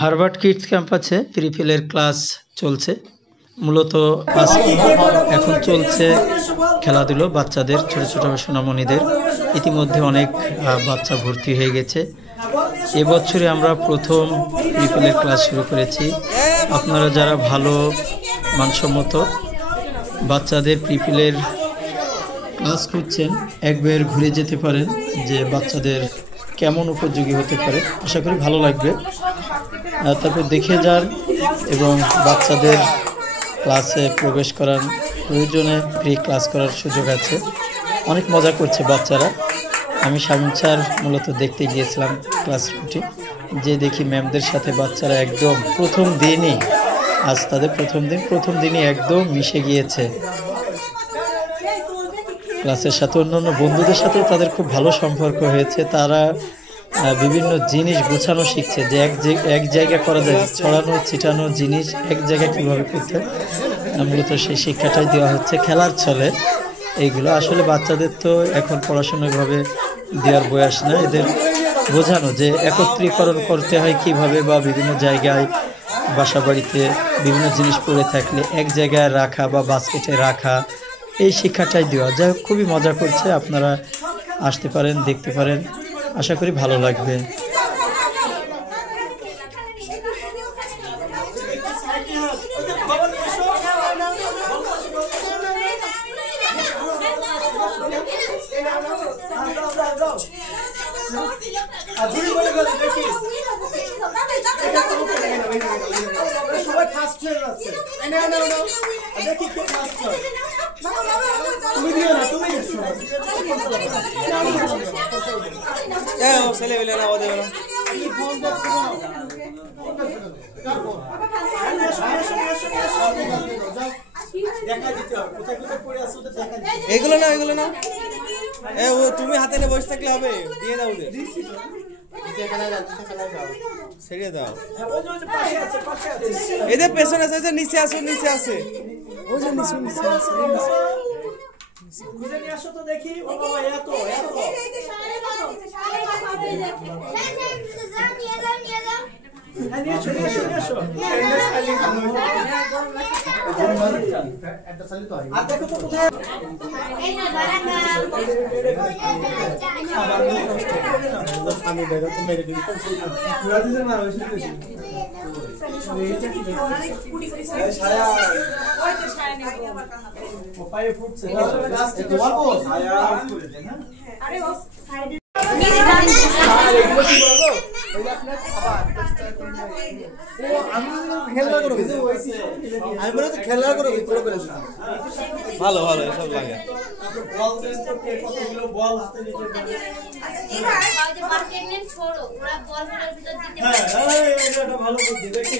Harvard kids ক্যাম্পাসে প্রিফিলের class চলছে। মূলত এখন চলছে খেলাধুলো বাচ্চাদের, ছোট ছোট সোনামণিদের। ইতিমধ্যে অনেক বাচ্চা ভর্তি হয়ে গেছে। এবছরে আমরা প্রথম প্রিফিলের ক্লাস শুরু করেছি। আপনারা যারা ভালো মানসম্মত বাচ্চাদের প্রিফিলের ক্লাস করছেন, একবার ঘুরে যেতে পারেন যে বাচ্চাদের কেমন উপযোগী হতে পারে। আশা করি ভালো লাগবে। তারপর দেখে যান এবং বাচ্চাদের ক্লাসে প্রবেশ করার প্রয়োজনে ফ্রি ক্লাস করার সুযোগ আছে। অনেক মজা করছে বাচ্চারা। আমি শামীম স্যার মূলত দেখতে গিয়েছিলাম ক্লাসরুমটি, যে দেখি ম্যামদের সাথে বাচ্চারা একদম প্রথম দিনই, আজ তাদের প্রথম দিনই একদম মিশে গিয়েছে ক্লাসের সাথে। অন্যান্য বন্ধুদের সাথেও তাদের খুব ভালো সম্পর্ক হয়েছে। তারা বিভিন্ন জিনিস গোছানো শিখছে, যে এক জায়গায় করা যায়, ছড়ানো ছিটানো জিনিস এক জায়গায় কীভাবে করতে হয়। মূলত সেই শিক্ষাটাই দেওয়া হচ্ছে খেলার ছলে। এইগুলো আসলে বাচ্চাদের তো এখন পড়াশোনাভাবে দেওয়ার বয়স না, এদের বোঝানো যে একত্রীকরণ করতে হয় কিভাবে, বা বিভিন্ন জায়গায় বাসা বাড়িতে বিভিন্ন জিনিস পড়ে থাকলে এক জায়গায় রাখা বা বাস্কেটে রাখা, এই শিক্ষাটাই দেওয়া। যাই হোক, খুবই মজা করছে। আপনারা আসতে পারেন, দেখতে পারেন, আশা করি ভালো লাগবে। এগুলো না তুমি হাতে নিয়ে বসে থাকলে হবে, দিয়ে দাও, ছেড়ে দাও। এদের পেছনে আছে, নিচে আসো, নিচে আছে, ওই যে নিচে আছে। খুঁজে নিয়ে আসো তো দেখি। ও বাবা, এত দেখো তো কোথায়। ভালো ভালো এসব লাগে। দেখি